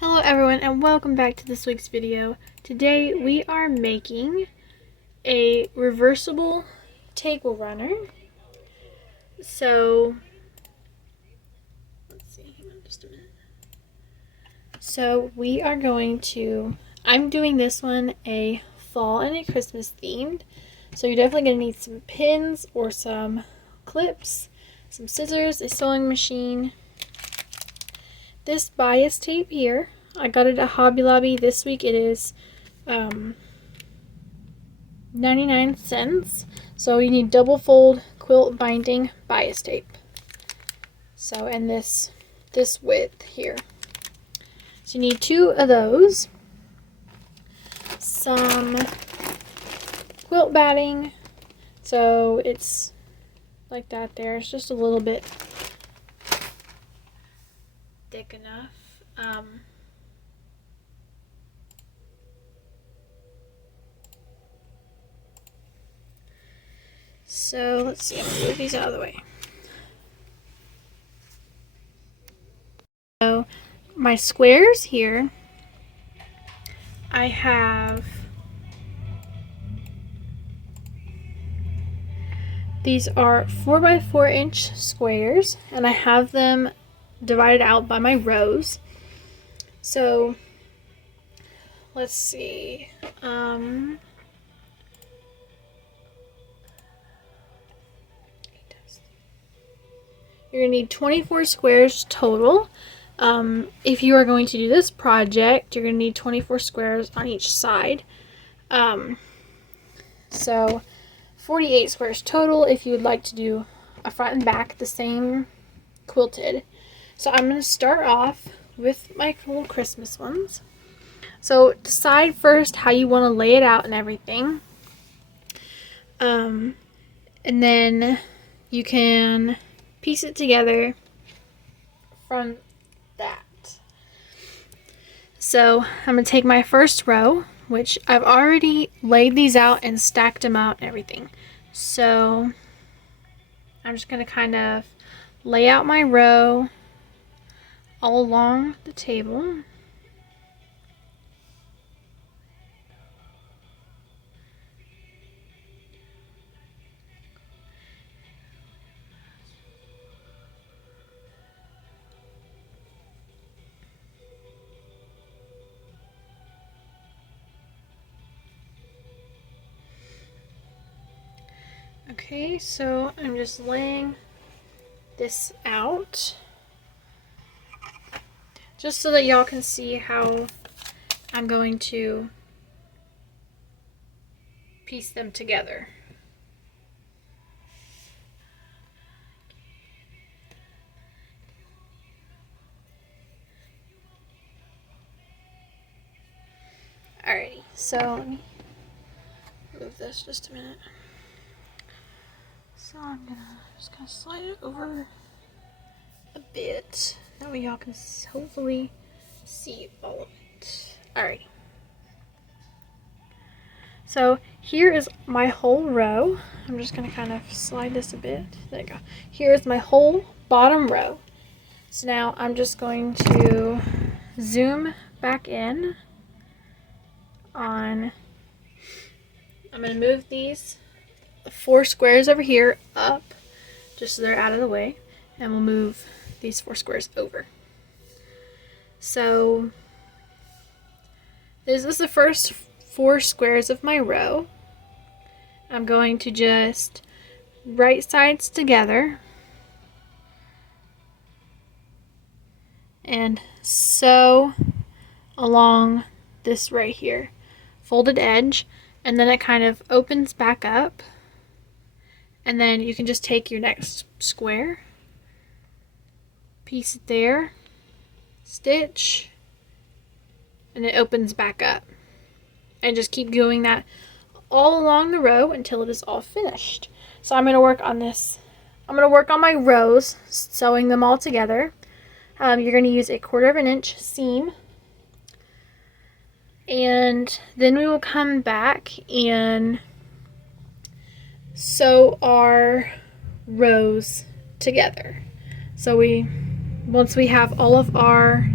Hello everyone and welcome back to this week's video. Today we are making a reversible table runner. So, let's see, hang on just a minute. So we are I'm doing this one a fall and a Christmas themed. So you're definitely going to need some pins or some clips, some scissors, a sewing machine. This bias tape here, I got it at Hobby Lobby. This week it is 99 cents. So you need double fold quilt binding bias tape. So, and this width here. So you need 2 of those. Some quilt batting. So it's like that there. It's just a little bit thick enough. So let's see, I'm gonna move these out of the way. So my squares here, I have these are 4x4 inch squares, and I have them divided out by my rows. So let's see. You're going to need 24 squares total. If you are going to do this project, you're going to need 24 squares on each side. So 48 squares total if you would like to do a front and back the same quilted. So I'm going to start off with my little Christmas ones. So decide first how you want to lay it out and everything. And then you can piece it together from that. So I'm going to take my first row, which I've already laid these out and stacked them out and everything. So I'm just going to kind of lay out my row all along the table. Okay, so I'm just laying this out just so that y'all can see how I'm going to piece them together. Alrighty, so let me move this just a minute. So I'm just gonna slide it over a bit. That way y'all can hopefully see all of it. Alrighty. So here is my whole row. I'm just gonna kind of slide this a bit. There you go. Here's my whole bottom row. So now I'm just going to zoom back in on, I'm gonna move these 4 squares over here up just so they're out of the way, and we'll move these 4 squares over. So this is the first 4 squares of my row. I'm going to just right sides together and sew along this right here, folded edge, and then it kind of opens back up. And then you can just take your next square, piece it there, stitch, and it opens back up. And just keep doing that all along the row until it is all finished. So I'm going to work on this. I'm going to work on my rows, sewing them all together. You're going to use a 1/4 inch seam. And then we will come back and sew our rows together. So once we have all of our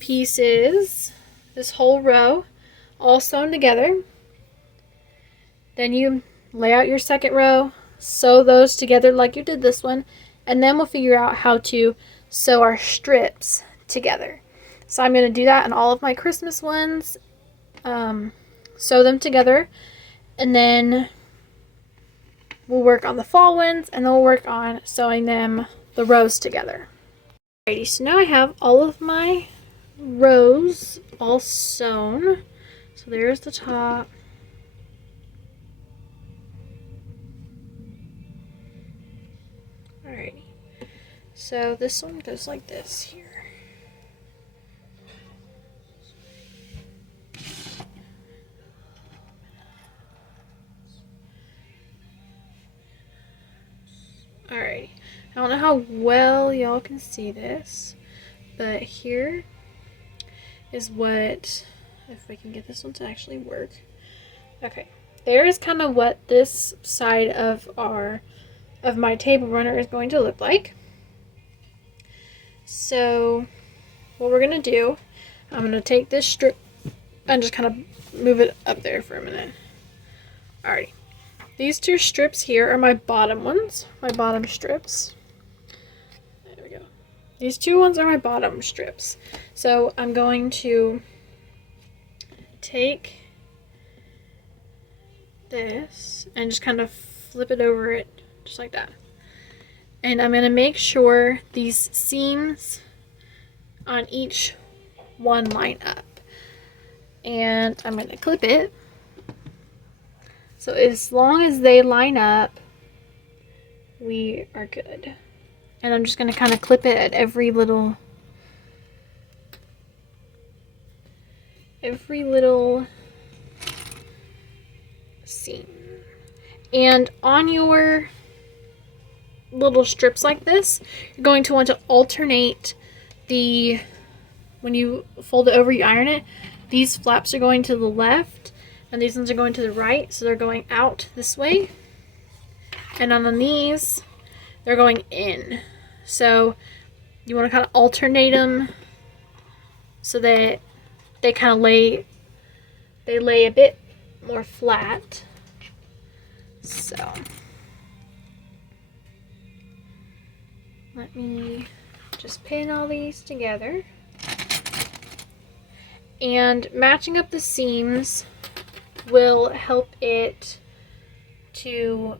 pieces, this whole row, all sewn together. Then you lay out your second row, sew those together like you did this one, and then we'll figure out how to sew our strips together. So I'm going to do that in all of my Christmas ones, sew them together, and then we'll work on the fall ones, and then we'll work on sewing them, the rows together. Alrighty, so now I have all of my rows all sewn. So there's the top. Alrighty, so this one goes like this here. Alrighty, I don't know how well y'all can see this, but here is what, if we can get this one to actually work. Okay, there is kind of what this side of my table runner is going to look like. So what we're going to do, I'm going to take this strip and just kind of move it up there for a minute. Alrighty. These two strips here are my bottom ones, my bottom strips. There we go. These two ones are my bottom strips. So I'm going to take this and just kind of flip it over it just like that. And I'm going to make sure these seams on each one line up. And I'm going to clip it. So as long as they line up, we are good. And I'm just going to kind of clip it at every little seam. And on your little strips like this, you're going to want to alternate when you fold it over, you iron it, these flaps are going to the left and these ones are going to the right, so they're going out this way. And on these, they're going in. So you want to kind of alternate them so that they kind of lay a bit more flat. So let me just pin all these together. And matching up the seams will help it to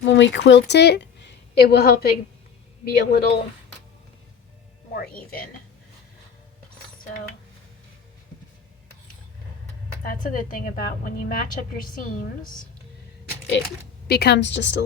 when we quilt it, it will help it be a little more even. So that's a good thing about when you match up your seams. It becomes a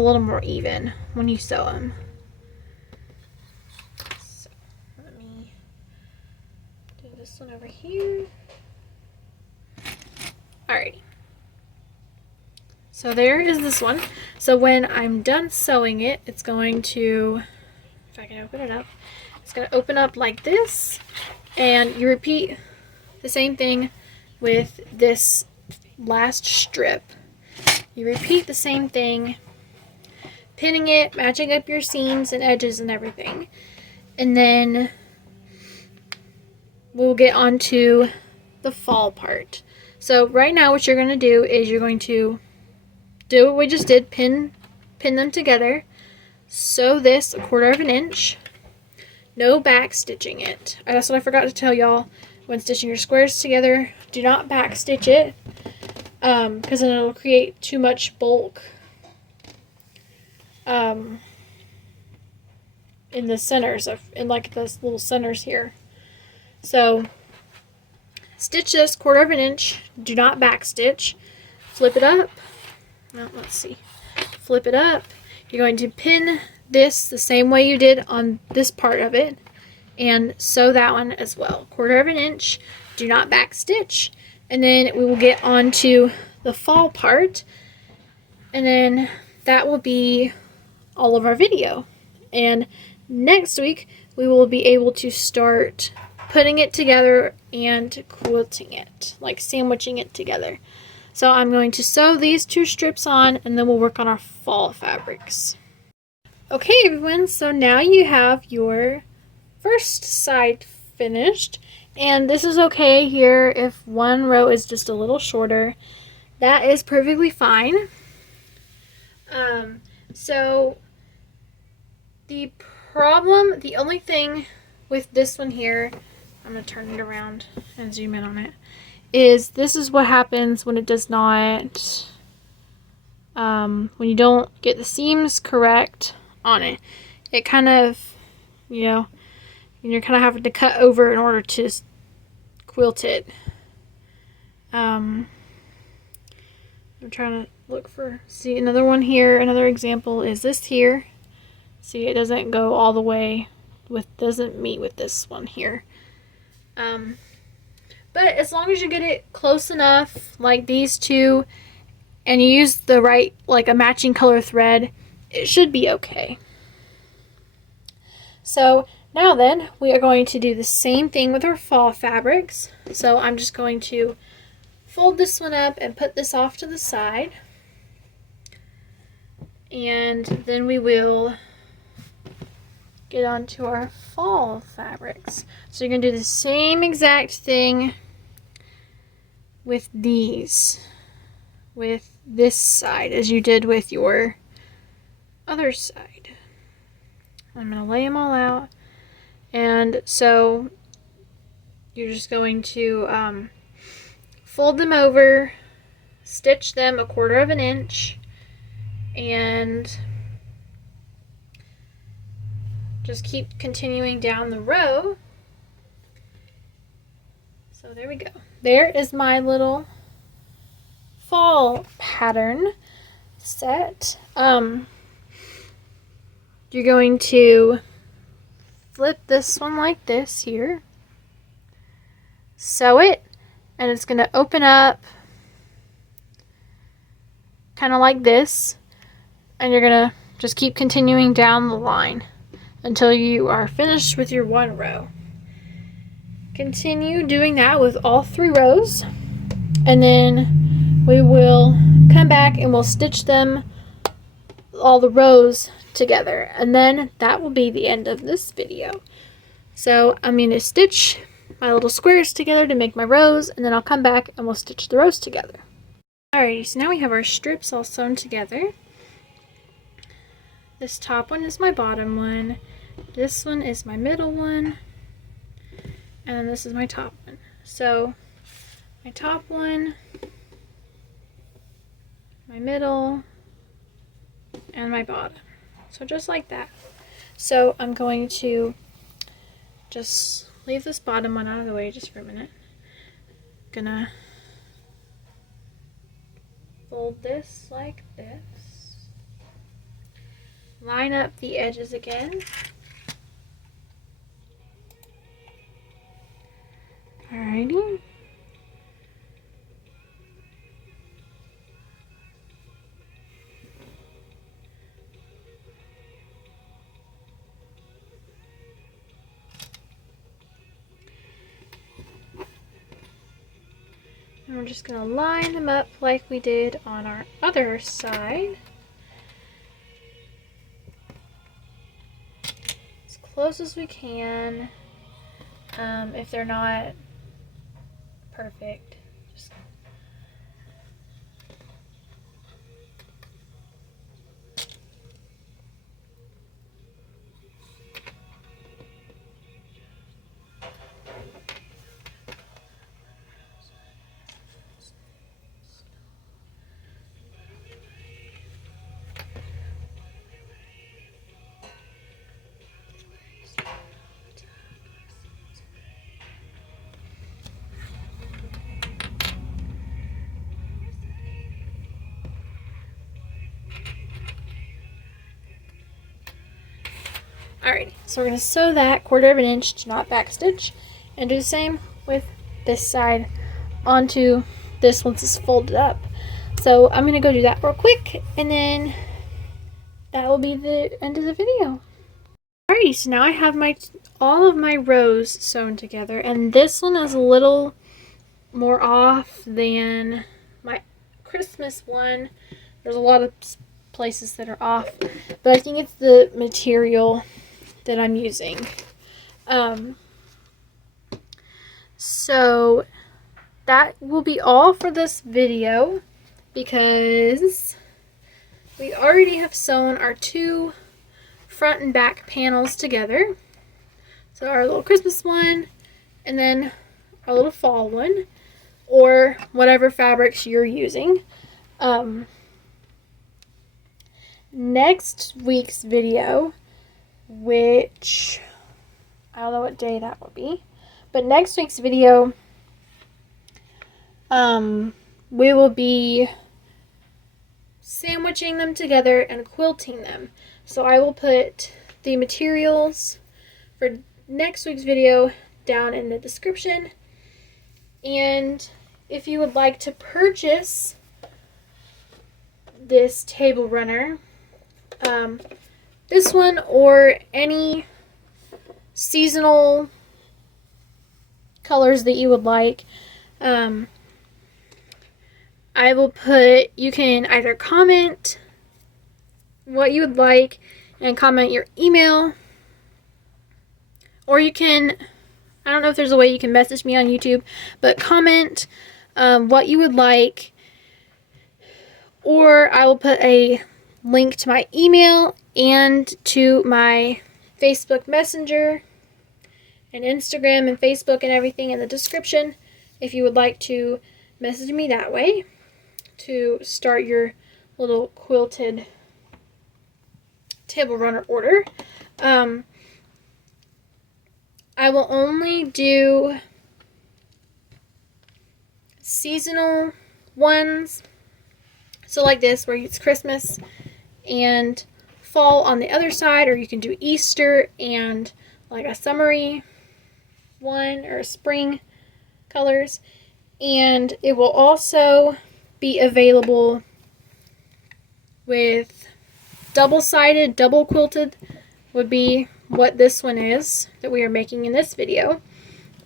little more even when you sew them. So let me do this one over here. Alrighty. So there is this one. So when I'm done sewing it, it's going to, if I can open it up, it's going to open up like this. And you repeat the same thing with this last strip. You repeat the same thing, pinning it, matching up your seams and edges and everything. And then we'll get on to the fall part. So right now what you're going to do is you're going to do what we just did, pin them together, sew this 1/4 inch, no back stitching it. That's what I forgot to tell y'all. When stitching your squares together, do not back stitch it, because then it'll create too much bulk in the centers, in like those little centers here. So stitch this 1/4 inch, do not back stitch, flip it up. Well, let's see. Flip it up. You're going to pin this the same way you did on this part of it and sew that one as well. 1/4 inch, do not back stitch. And then we will get on to the fall part. And then that will be all of our video. And next week we will be able to start putting it together and quilting it, like sandwiching it together. So I'm going to sew these two strips on and then we'll work on our fall fabrics. Okay everyone, so now you have your first side finished, and this is okay here if one row is just a little shorter. That is perfectly fine. So the only thing with this one here, I'm going to turn it around and zoom in on it, is this is what happens when it does not, when you don't get the seams correct on it. It kind of, you're kind of having to cut over in order to quilt it. I'm trying to look for, see another one here, another example is this here. See, it doesn't go all the way doesn't meet with this one here. But as long as you get it close enough, like these two, and you use the right, like a matching color thread, it should be okay. So now then, we are going to do the same thing with our fall fabrics. So I'm just going to fold this one up and put this off to the side. And then we will get on to our fall fabrics. So you're going to do the same exact thing with these, with this side, as you did with your other side. I'm going to lay them all out. And so you're just going to fold them over, stitch them 1/4 of an inch, and just keep continuing down the row. So there we go. There is my little fall pattern set. You're going to flip this one like this here, sew it, and it's going to open up kind of like this, and you're going to just keep continuing down the line until you are finished with your one row. Continue doing that with all 3 rows, and then we will come back and we'll stitch them, all the rows together, and then that will be the end of this video. So I'm going to stitch my little squares together to make my rows, and then I'll come back and we'll stitch the rows together. Alrighty, so now we have our strips all sewn together. This top one is my bottom one, this one is my middle one, and then this is my top one. So my top one, my middle, and my bottom. So just like that. So I'm going to just leave this bottom one out of the way just for a minute. Gonna fold this like this. Line up the edges again. Alrighty. And we're just going to line them up like we did on our other side. As close as we can. If they're not perfect, just alrighty, so we're going to sew that 1/4 of an inch to not backstitch, and do the same with this side onto this once it's folded up. So I'm going to go do that real quick, and then that will be the end of the video. Alrighty, so now I have all of my rows sewn together, and this one is a little more off than my Christmas one. There's a lot of places that are off, but I think it's the material that I'm using. So that will be all for this video, because we already have sewn our 2 front and back panels together. So our little Christmas one, and then our little fall one, or whatever fabrics you're using. Next week's video, which I don't know what day that will be, but next week's video, we will be sandwiching them together and quilting them. So I will put the materials for next week's video down in the description. And if you would like to purchase this table runner, this one or any seasonal colors that you would like, I will put, you can either comment what you would like and comment your email, or you can, I don't know if there's a way you can message me on YouTube, but comment what you would like, or I will put a link to my email and to my Facebook Messenger and Instagram and Facebook and everything in the description if you would like to message me that way to start your little quilted table runner order. I will only do seasonal ones, so like this where it's Christmas and fall on the other side, or you can do Easter and like a summery one or spring colors. And it will also be available with double-sided, double quilted would be what this one is that we are making in this video,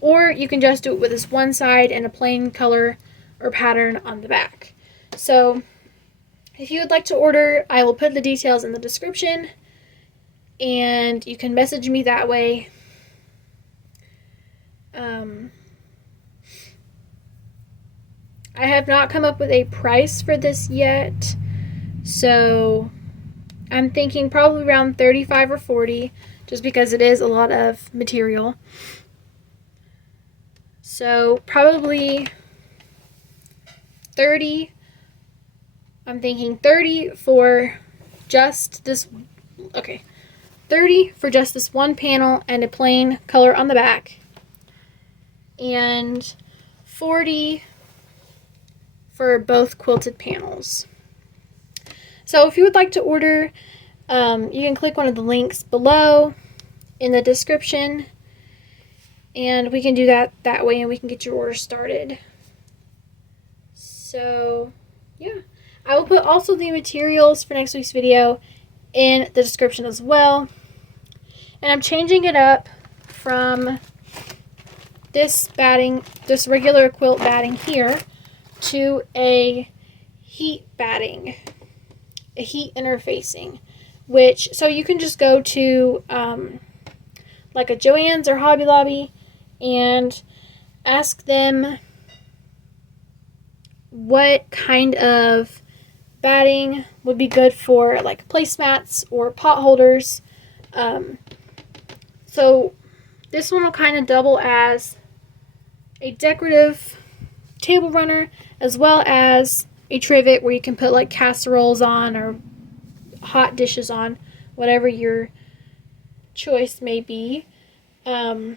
or you can just do it with this one side and a plain color or pattern on the back. So if you would like to order, I will put the details in the description and you can message me that way. I have not come up with a price for this yet, so I'm thinking probably around $35 or $40, just because it is a lot of material. So probably $30. I'm thinking $30 for just this. Okay, $30 for just this one panel and a plain color on the back, and $40 for both quilted panels. So if you would like to order, you can click one of the links below in the description, and we can do that way, and we can get your order started. So yeah, I will put also the materials for next week's video in the description as well. And I'm changing it up from this batting, this regular quilt batting here, to a heat batting, a heat interfacing, which, so you can just go to like a Joann's or Hobby Lobby and ask them what kind of batting would be good for like placemats or pot holders. So this one will kind of double as a decorative table runner, as well as a trivet where you can put like casseroles on or hot dishes on, whatever your choice may be. I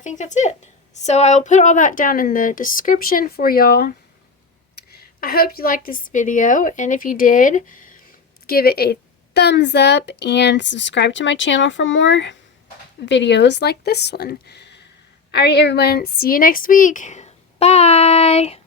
think that's it. So I'll put all that down in the description for y'all. I hope you liked this video, and if you did, give it a thumbs up and subscribe to my channel for more videos like this one. Alright everyone, see you next week. Bye!